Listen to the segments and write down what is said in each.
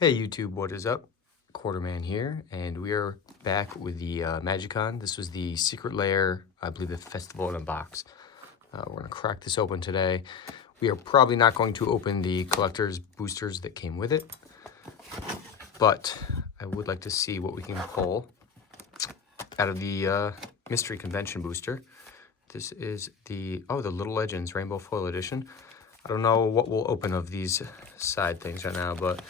Hey YouTube, what is up? Quarterman here, and we are back with the Magicon. This was the Secret Lair, I believe the Festival in a Box. We're going to crack this open today. We are probably not going to open the collector's boosters that came with it, but I would like to see what we can pull out of the Mystery Convention booster. This is the Little Legends Rainbow Foil Edition. I don't know what we'll open of these side things right now, but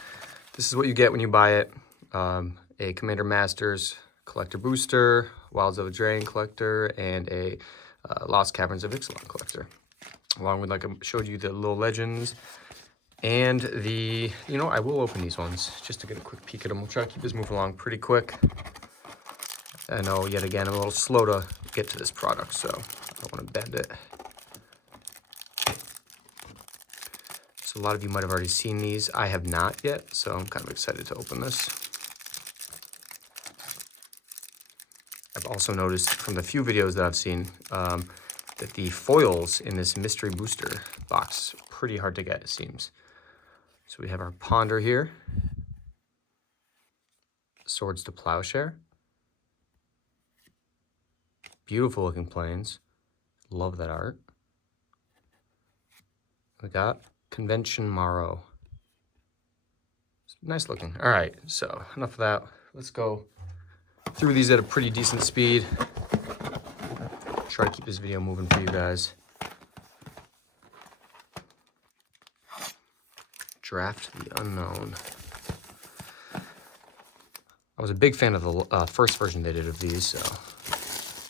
this is what you get when you buy it. A Commander Masters collector booster, Wilds of Eldraine collector, and a Lost Caverns of Ixalan collector. Along with, like I showed you, the Little Legends and the, I will open these ones just to get a quick peek at them. We'll try to keep this moving along pretty quick. I know, yet again, I'm a little slow to get to this product, so I don't want to bend it. So a lot of you might have already seen these. I have not yet, so I'm kind of excited to open this. I've also noticed from the few videos that I've seen that the foils in this mystery booster box are pretty hard to get, it seems. So we have our Ponder here. Swords to Plowshare. Beautiful looking planes. Love that art. We got Convention Morrow. Nice looking. All right, so enough of that. Let's go through these at a pretty decent speed. Try to keep this video moving for you guys. Draft the Unknown. I was a big fan of the first version they did of these, so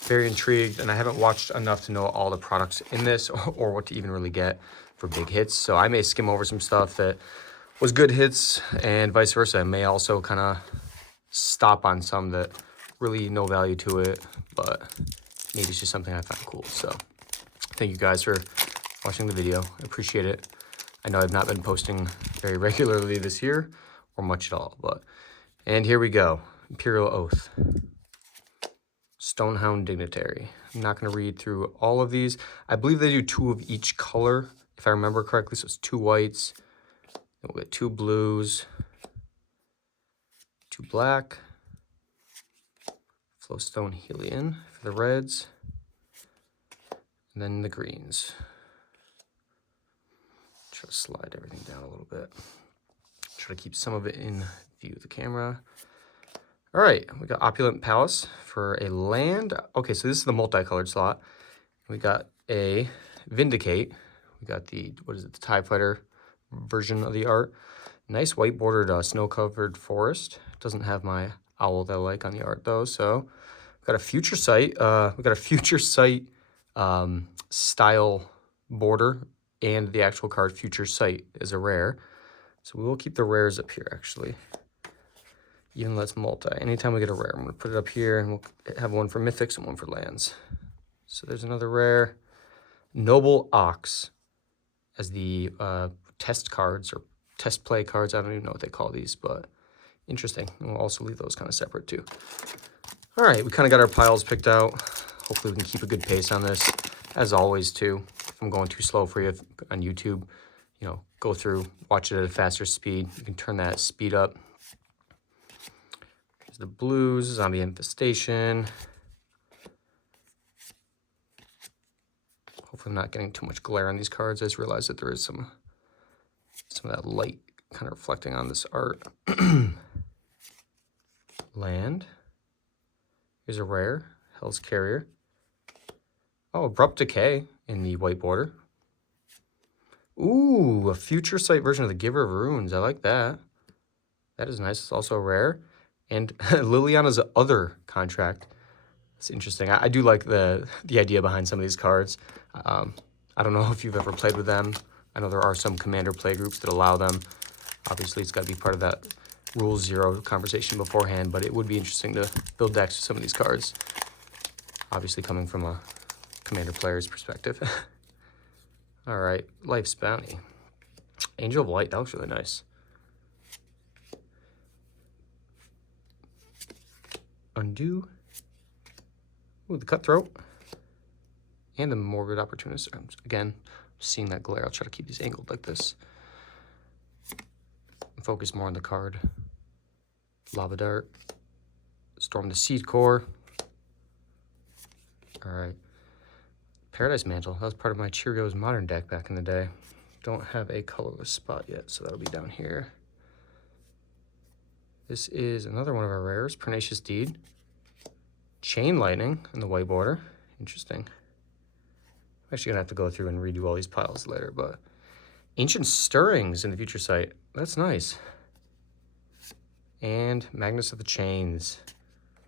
very intrigued, and I haven't watched enough to know all the products in this or what to even really get for big hits, so I may skim over some stuff that was good hits and vice versa. I may also kind of stop on some that really no value to it, but maybe it's just something I found cool. So thank you guys for watching the video. I appreciate it. I know I've not been posting very regularly this year or much at all, and here we go. Imperial Oath. Stonehound Dignitary. I'm not going to read through all of these. I believe they do 2 of each color, if I remember correctly. So it's 2 whites, then we'll get 2 blues, 2 black, Flowstone Helion for the reds, and then the greens. Try to slide everything down a little bit. Try to keep some of it in view of the camera. All right, we got Opulent Palace for a land. Okay, so this is the multicolored slot. We got a Vindicate. We got the, the TIE Fighter version of the art. Nice white bordered snow-covered forest. Doesn't have my owl that I like on the art though. So we got a Future Sight. We got a Future Sight style border, and the actual card Future Sight is a rare. So we will keep the rares up here actually. Even let's multi. Anytime we get a rare, I'm going to put it up here, and we'll have one for mythics and one for lands. So there's another rare. Noble Ox as the test cards or test play cards. I don't even know what they call these, but interesting. And we'll also leave those kind of separate too. All right, we kind of got our piles picked out. Hopefully we can keep a good pace on this. As always too, if I'm going too slow for you on YouTube, go through, watch it at a faster speed. You can turn that speed up. The blues, Zombie Infestation. Hopefully I'm not getting too much glare on these cards. I just realized that there is some of that light kind of reflecting on this art. Land. Here's a rare, Hell's Carrier. Oh, Abrupt Decay in the white border. Ooh, a Future Sight version of the Giver of Runes. I like that. That is nice. It's also a rare. And Liliana's Other Contract. It's interesting. I do like the idea behind some of these cards. I don't know if you've ever played with them. I know there are some Commander play groups that allow them. Obviously, it's got to be part of that Rule 0 conversation beforehand, but it would be interesting to build decks with some of these cards. Obviously, coming from a Commander player's perspective. All right, Life's Bounty. Angel of Light. That looks really nice. Undo. Ooh, the Cutthroat. And the Morbid Opportunist. Again, seeing that glare, I'll try to keep these angled like this. Focus more on the card. Lava Dart. Storm the Seed Core. All right. Paradise Mantle. That was part of my Cheerios Modern deck back in the day. Don't have a colorless spot yet, so that'll be down here. This is another one of our rares. Pernicious Deed. Chain Lightning in the white border. Interesting. I'm actually going to have to go through and redo all these piles later, but Ancient Stirrings in the Future Sight. That's nice. And Magnus of the Chains.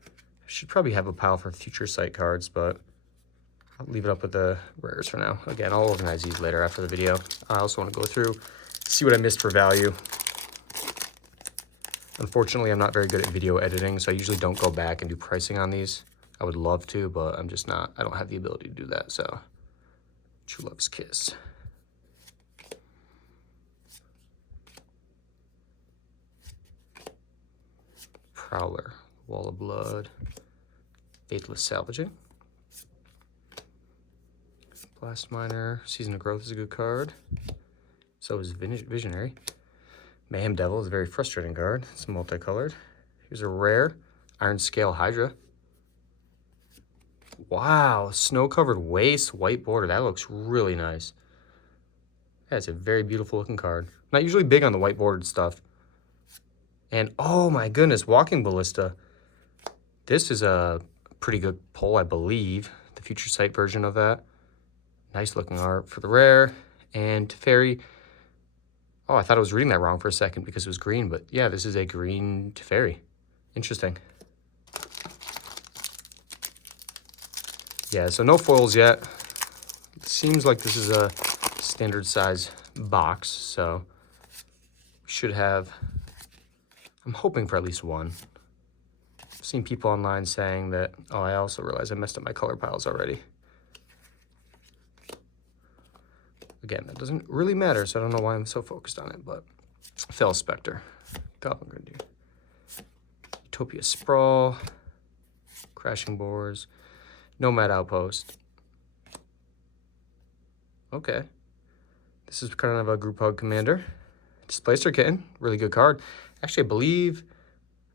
I should probably have a pile for Future Sight cards, but I'll leave it up with the rares for now. Again, I'll organize these later after the video. I also want to go through, see what I missed for value. Unfortunately, I'm not very good at video editing, so I usually don't go back and do pricing on these. I would love to, but I'm just not. I don't have the ability to do that, so. True Love's Kiss. Prowler. Wall of Blood. Faithless Salvaging. Blast Miner. Season of Growth is a good card. So is Visionary. Mayhem Devil is a very frustrating card. It's multicolored. Here's a rare. Iron Scale Hydra. Wow, Snow-Covered Waste, white border. That looks really nice. That's a very beautiful looking card. Not usually big on the white bordered stuff. And oh my goodness, Walking Ballista. This is a pretty good pull, I believe. The Future Sight version of that. Nice looking art for the rare. And Teferi. Oh, I thought I was reading that wrong for a second because it was green, but yeah, this is a green Teferi. Interesting. Yeah, so no foils yet. It seems like this is a standard size box, so we should have, I'm hoping for at least one. I've seen people online saying that, oh, I also realized I messed up my color piles already. Again, that doesn't really matter, so I don't know why I'm so focused on it, but Fell Spectre, Goblin Grenadier, Utopia Sprawl, Crashing Boars, Nomad Outpost. Okay. This is kind of a Group Hug Commander. Displacer Kitten, really good card. Actually, I believe,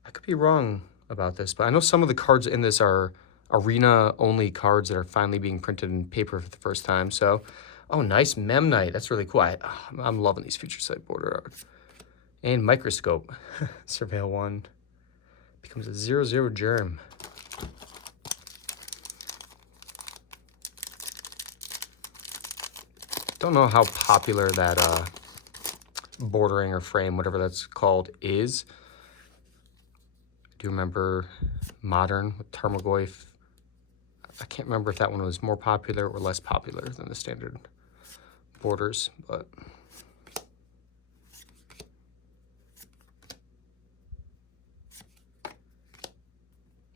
I could be wrong about this, but I know some of the cards in this are arena-only cards that are finally being printed in paper for the first time. So, oh, nice Memnite. That's really cool. I'm loving these Future Sight border art. And Microscope. Surveil 1. Becomes a 0/0 germ. Don't know how popular that bordering or frame, whatever that's called, is. I do remember Modern with Tarmogoyf. I can't remember if that one was more popular or less popular than the standard borders, but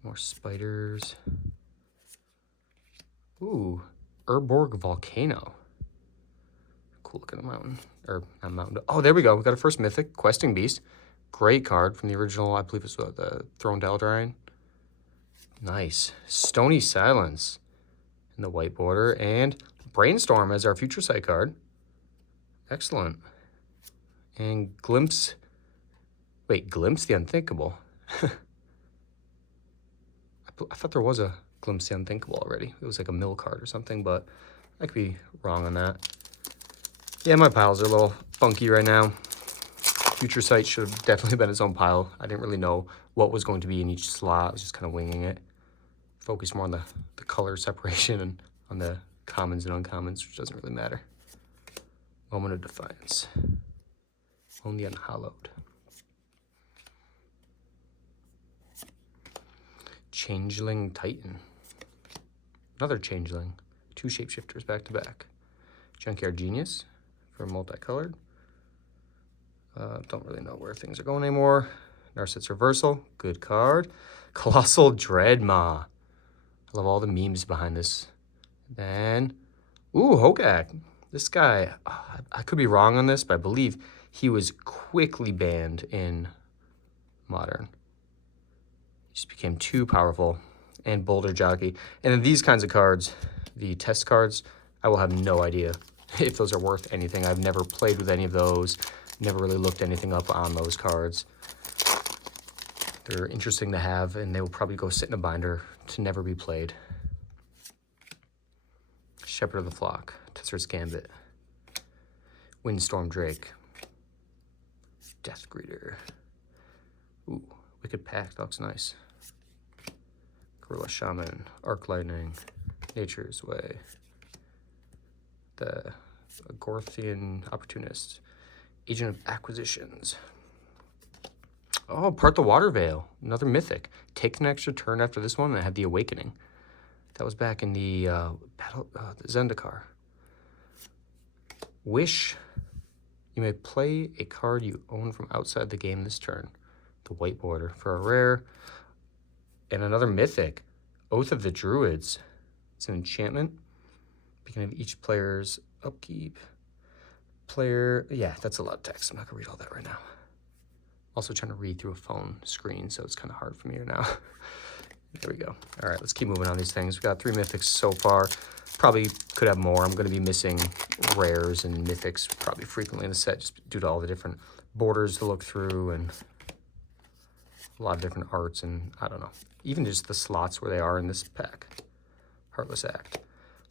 more spiders. Ooh, Urborg Volcano. Cool looking mountain, or not mountain. Oh, there we go. We got a first mythic, Questing Beast. Great card from the original, I believe it's the Throne Daldrine. Nice. Stony Silence in the white border, and Brainstorm as our Future Sight card. Excellent. And Glimpse. Wait, Glimpse the Unthinkable. I thought there was a Glimpse the Unthinkable already. It was like a mill card or something, but I could be wrong on that. Yeah, my piles are a little funky right now. Future Sight should have definitely been its own pile. I didn't really know what was going to be in each slot. I was just kind of winging it. Focus more on the color separation and on the commons and uncommons, which doesn't really matter. Moment of Defiance. Only Unhallowed. Changeling Titan. Another Changeling. 2 shapeshifters back to back. Junkyard Genius for multicolored. Don't really know where things are going anymore. Narset's Reversal, good card. Colossal Dreadmaw. I love all the memes behind this. Then, ooh, Hogak. This guy, I could be wrong on this, but I believe he was quickly banned in Modern. He just became too powerful. And Boulder Jockey. And then these kinds of cards, the test cards, I will have no idea if those are worth anything. I've never played with any of those. Never really looked anything up on those cards. They're interesting to have, and they will probably go sit in a binder to never be played. Shepherd of the Flock, Tezzer's Gambit, Windstorm Drake, Death Greeter. Ooh, Wicked Pact, that looks nice. Gorilla Shaman, Arc Lightning, Nature's Way, the Gorthian Opportunist, Agent of Acquisitions. Oh, Part the Water Veil, another mythic. Take an extra turn after this one and I have the Awakening. That was back in the the Zendikar. Wish. You may play a card you own from outside the game this turn. The white border for a rare. And another mythic. Oath of the Druids. It's an enchantment. Beginning of each player's upkeep. Player. Yeah, that's a lot of text. I'm not going to read all that right now. Also trying to read through a phone screen, so it's kind of hard for me right now. There we go. All right, let's keep moving on these things. We've got 3 mythics so far. Probably could have more. I'm going to be missing rares and mythics probably frequently in the set just due to all the different borders to look through and a lot of different arts and I don't know. Even just the slots where they are in this pack. Heartless Act,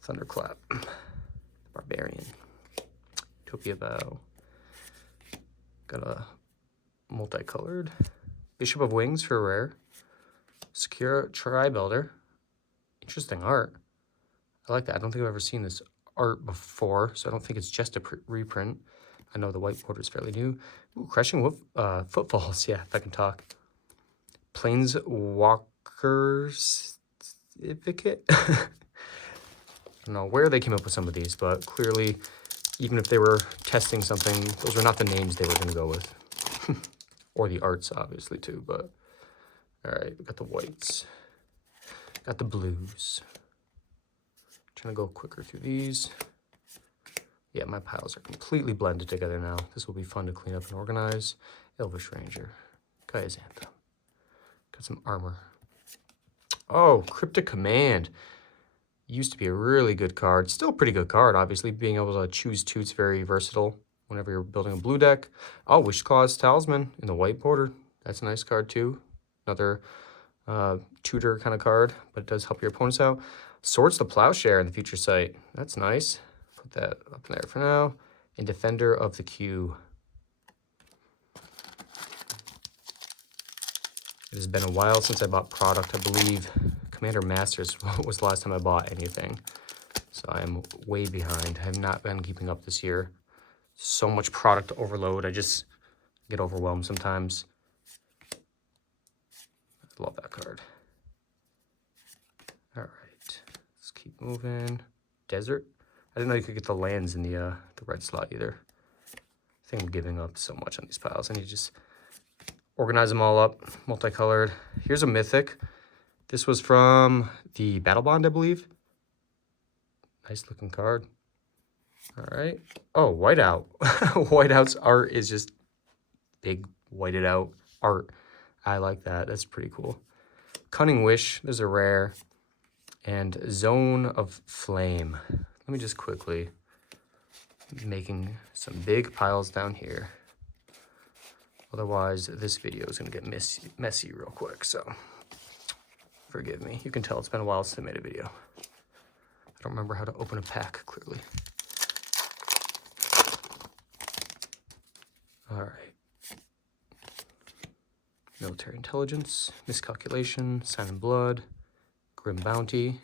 Thunderclap, Barbarian, Utopia Vow. Got a multicolored Bishop of Wings for a rare. Secure Tri-Builder. Interesting art. I like that. I don't think I've ever seen this art before, so I don't think it's just a reprint. I know the white border is fairly new. Ooh, Crushing Footfalls. Yeah, if I can talk. Planeswalkers Certificate. I don't know where they came up with some of these, but clearly, even if they were testing something, those were not the names they were going to go with. Or the arts, obviously, too, but... All right, we got the whites. Got the blues. Trying to go quicker through these. Yeah, my piles are completely blended together now. This will be fun to clean up and organize. Elvish Ranger. Gaea's Anthem. Got some armor. Oh, Cryptic Command. Used to be a really good card. Still a pretty good card, obviously. Being able to choose 2, it's very versatile whenever you're building a blue deck. Oh, Wishclaw's Talisman in the white border. That's a nice card, too. Another tutor kind of card, but it does help your opponents out. Swords to Plowshare in the Future Sight. That's nice. Put that up there for now. And Defender of the Queue. It has been a while since I bought product. I believe Commander Masters was the last time I bought anything. So I am way behind. I have not been keeping up this year. So much product overload. I just get overwhelmed sometimes. Love that card. All right, let's keep moving. Desert. I didn't know you could get the lands in the red slot either. I think I'm giving up so much on these piles. I need to just organize them all up, multicolored. Here's a mythic. This was from the Battle Bond, I believe. Nice looking card. All right. Oh, Whiteout. Whiteout's art is just big whited out art. I like that. That's pretty cool. Cunning Wish. There's a rare. And Zone of Flame. Let me just quickly making some big piles down here. Otherwise, this video is going to get messy real quick. So forgive me. You can tell it's been a while since I made a video. I don't remember how to open a pack clearly. All right. Military Intelligence, Miscalculation, Sign in Blood, Grim Bounty,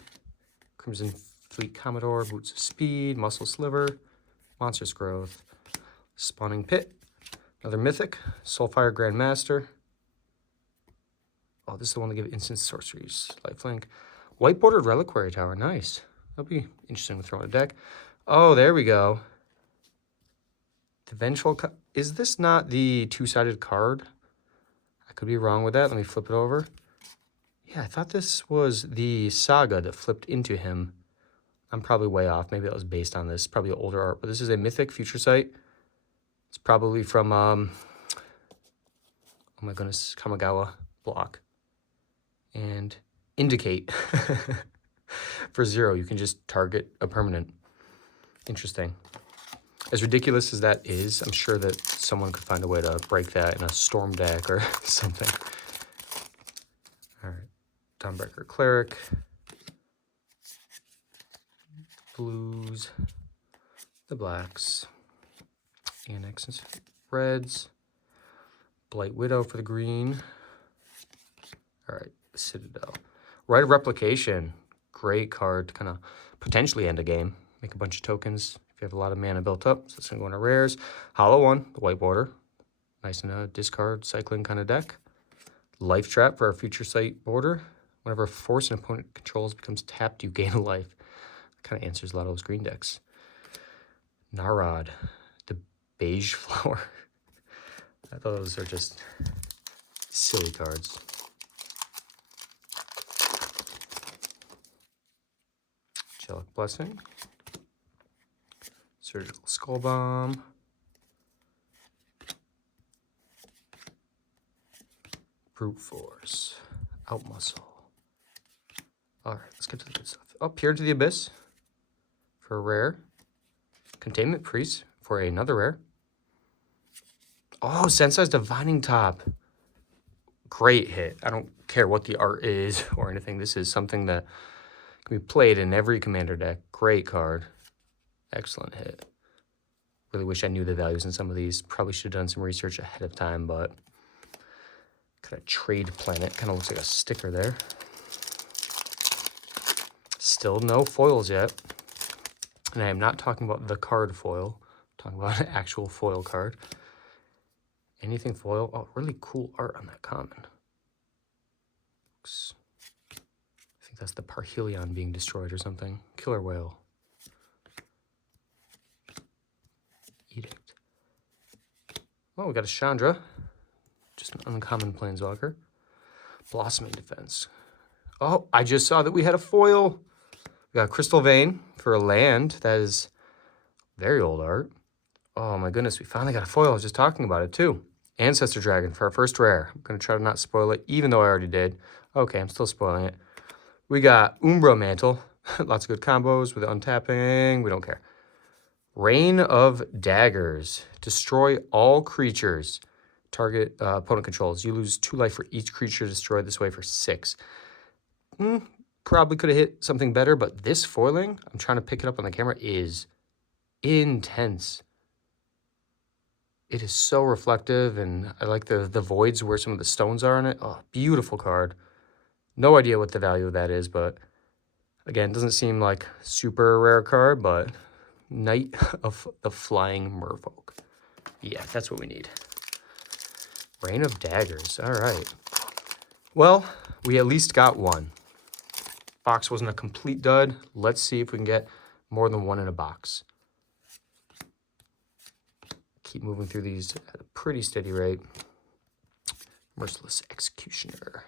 Crimson Fleet Commodore, Boots of Speed, Muscle Sliver, Monstrous Growth, Spawning Pit, another Mythic, Soulfire Grandmaster. Oh, this is the one to give instant sorceries. Lifelink. White Bordered Reliquary Tower, nice. That'll be interesting to throw in a deck. Oh, there we go. The Vengeful... Is this not the 2-sided card? I could be wrong with that. Let me flip it over. Yeah, I thought this was the Saga that flipped into him. I'm probably way off. Maybe that was based on this. Probably older art. But this is a Mythic Future Sight. It's probably from, oh my goodness, Kamigawa block. And Indicate. For 0, you can just target a permanent. Interesting. As ridiculous as that is, I'm sure that someone could find a way to break that in a Storm deck or something. All right, Dawnbreaker Cleric, blues, the blacks, Annex and reds, Blight Widow for the green. All right, Citadel. Rite of Replication, great card to kind of potentially end a game. Make a bunch of tokens if you have a lot of mana built up. So it's going to go into rares. Hollow One, the white border. Nice in a discard cycling kind of deck. Life Trap for our future sight border. Whenever a force an opponent controls becomes tapped, you gain a life. That kind of answers a lot of those green decks. Narad, the beige flower. I thought those are just silly cards. Angelic Blessing. Surgical Skull Bomb. Brute Force. Outmuscle. All right, let's get to the good stuff. Oh, Peer to the Abyss for a rare. Containment Priest for another rare. Oh, Sensei's Divining Top. Great hit. I don't care what the art is or anything. This is something that can be played in every commander deck. Great card. Excellent hit. Really wish I knew the values in some of these. Probably should have done some research ahead of time, but kind of trade planet. Kind of looks like a sticker there. Still no foils yet. And I am not talking about the card foil. I'm talking about an actual foil card. Anything foil? Oh, really cool art on that common. Looks, I think that's the Parhelion being destroyed or something. Killer Whale. Edict. Oh, we got a Chandra. Just an uncommon planeswalker. Blossoming Defense. Oh, I just saw that we had a foil. We got Crystal Vein for a land. That is very old art. Oh my goodness, we finally got a foil. I was just talking about it too. Ancestor Dragon for our first rare. I'm going to try to not spoil it, even though I already did. Okay, I'm still spoiling it. We got Umbra Mantle. Lots of good combos with untapping. We don't care. Rain of Daggers. Destroy all creatures. Target opponent controls. You lose 2 life for each creature destroyed this way for 6. Probably could have hit something better, but this foiling, I'm trying to pick it up on the camera, is intense. It is so reflective, and I like the voids where some of the stones are in it. Oh, beautiful card. No idea what the value of that is, but again, doesn't seem like super rare card, but Knight of the Flying Merfolk. Yeah, that's what we need. Rain of Daggers. All right. Well, we at least got one. Box wasn't a complete dud. Let's see if we can get more than one in a box. Keep moving through these at a pretty steady rate. Merciless Executioner.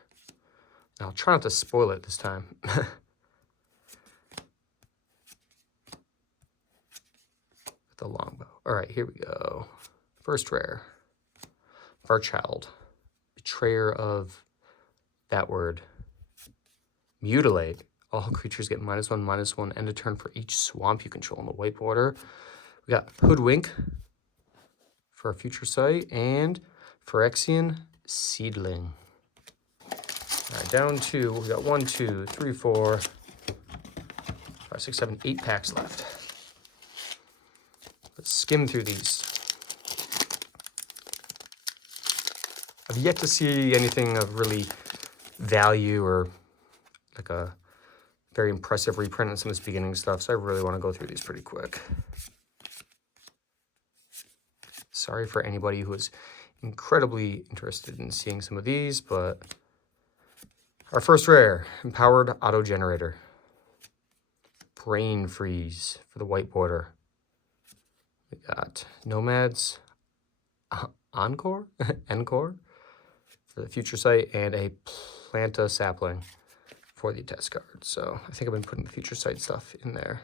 Now, I'll try not to spoil it this time. The longbow. All right, here we go. First rare. Farchild. Betrayer of that word. Mutilate. All creatures get -1/-1 end of turn for each swamp you control in the white border. We got Hoodwink for our future sight, and Phyrexian Seedling. All right, down to, we got 1, 2, 3, 4, 5, 6, 7, 8 packs left. Let's skim through these. I've yet to see anything of really value or like a very impressive reprint on some of this beginning stuff, so I really want to go through these pretty quick. Sorry for anybody who is incredibly interested in seeing some of these, but our first rare, Empowered Auto Generator. Brain Freeze for the white border. We got Nomads Encore? Encore for the future sight, and a Planta Sapling for the test card. So I think I've been putting the future sight stuff in there.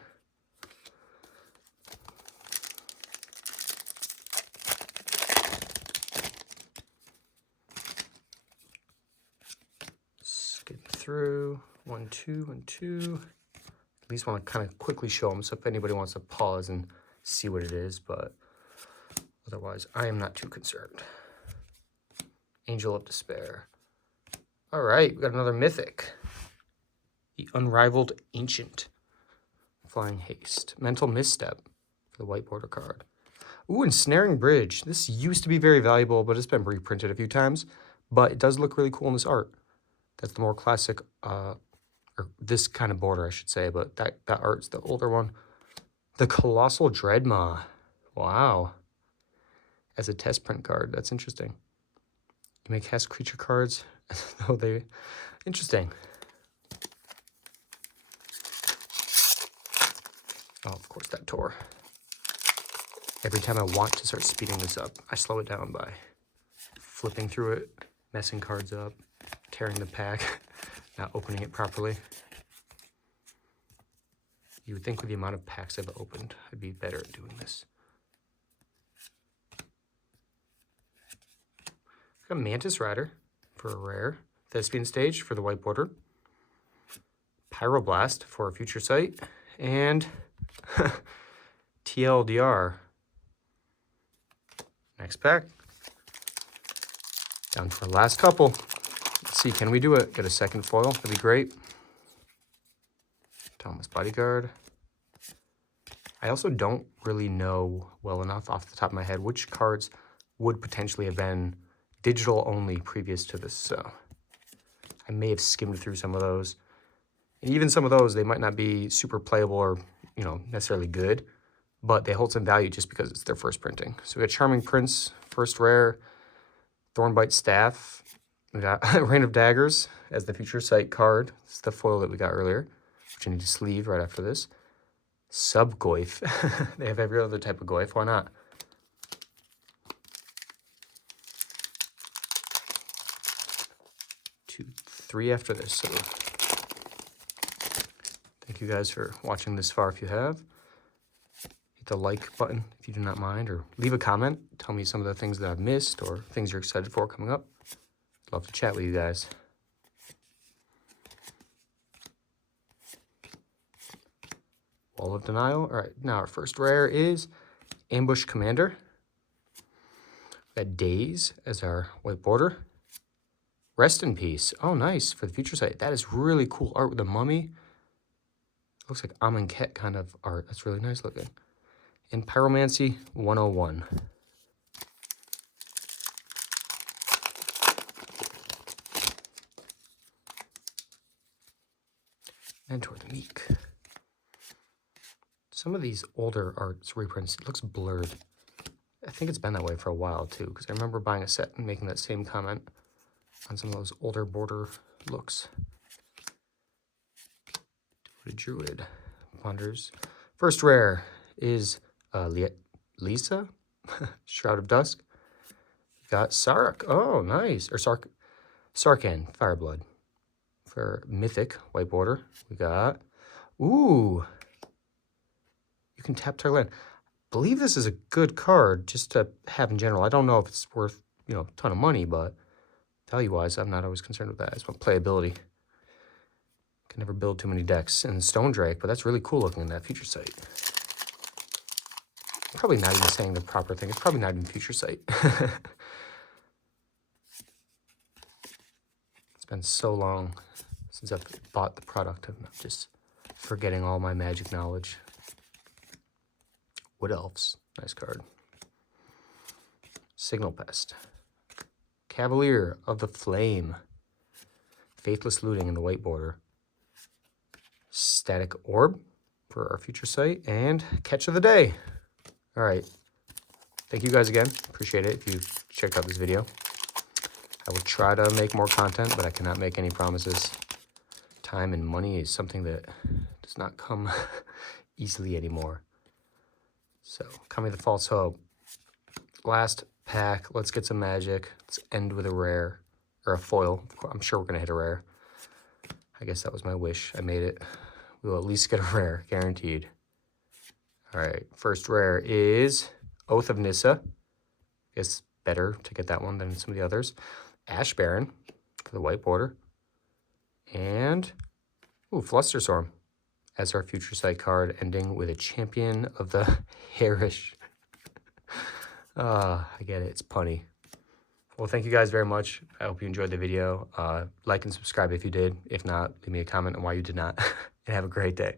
Skip through 1, 2, 1, 2. At least want to kind of quickly show them, so if anybody wants to pause and see what it is, but otherwise I am not too concerned. Angel of Despair. All right, we got another mythic. The Unrivaled Ancient. Flying Haste. Mental Misstep for the white border card. Ooh, Ensnaring Bridge. This used to be very valuable, but it's been reprinted a few times. But it does look really cool in this art. That's the more classic, or this kind of border, I should say, but that art's the older one. The Colossal Dreadmaw. Wow. As a test print card. That's interesting. You may cast creature cards. Oh, they... Interesting. Oh, of course, that tore. Every time I want to start speeding this up, I slow it down by flipping through it, messing cards up, tearing the pack, not opening it properly. You would think with the amount of packs I've opened, I'd be better at doing this. Got Mantis Rider for a rare. Thespian Stage for the white border. Pyroblast for a future sight. And TLDR. Next pack. Down to our last couple. Let's see, can we do it? Get a second foil, that'd be great. Thomas Bodyguard. I also don't really know well enough off the top of my head which cards would potentially have been digital only previous to this, so I may have skimmed through some of those. And even some of those, they might not be super playable or, you know, necessarily good, but they hold some value just because it's their first printing. So we got Charming Prince, first rare, Thornbite Staff, we got Rain of Daggers as the future sight card. It's the foil that we got earlier, which I need to sleeve right after this. Subgoyf. They have every other type of Goyf, why not? Three after this, so thank you guys for watching this far if you have. Hit the like button if you do not mind, or leave a comment. Tell me some of the things that I've missed or things you're excited for coming up. Love to chat with you guys. Wall of Denial. All right, now our first rare is Ambush Commander. We got Daze as our white border. Rest in Peace. Oh, nice. For the future sight. That is really cool art with the mummy. Looks like Amonkhet kind of art. That's really nice looking. And Pyromancy 101. Mentor the Meek. Some of these older arts reprints, it looks blurred. I think it's been that way for a while too, because I remember buying a set and making that same comment on some of those older border looks. Devoted Druid. Ponders. First rare is Lisa, Shroud of Dusk. Got Sark. Oh, nice. Or Sarkhan, Fireblood. For Mythic, white border. We got, ooh, you can tap target land. I believe this is a good card just to have in general. I don't know if it's worth, you know, a ton of money, but value-wise, I'm not always concerned with that. I just want playability. Can never build too many decks in Stone Drake, but that's really cool looking in that future sight. I'm probably not even saying the proper thing. It's probably not even future sight. It's been so long since I've bought the product. I'm just forgetting all my Magic knowledge. Wood Elves, nice card. Signal Pest. Cavalier of the Flame. Faithless Looting in the white border. Static Orb for our future sight. And Catch of the Day. All right. Thank you guys again. Appreciate it if you checked out this video. I will try to make more content, but I cannot make any promises. Time and money is something that does not come easily anymore. So, Kami the False Hope. Last pack. Let's get some magic. Let's end with a rare. Or a foil. I'm sure we're going to hit a rare. I guess that was my wish. I made it. We will at least get a rare. Guaranteed. Alright. First rare is Oath of Nissa. I guess better to get that one than some of the others. Ash Baron for the white border. And, ooh, Flusterstorm as our Future Sight card, ending with a Champion of the Hairish. I get it. It's punny. Well, thank you guys very much. I hope you enjoyed the video. Like and subscribe if you did. If not, leave me a comment on why you did not. And have a great day.